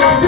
Thank you.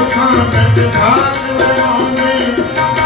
ਉਠਾਂ ਬੈਠ ਸਾਥ ਲਵਾਉਂਦੇ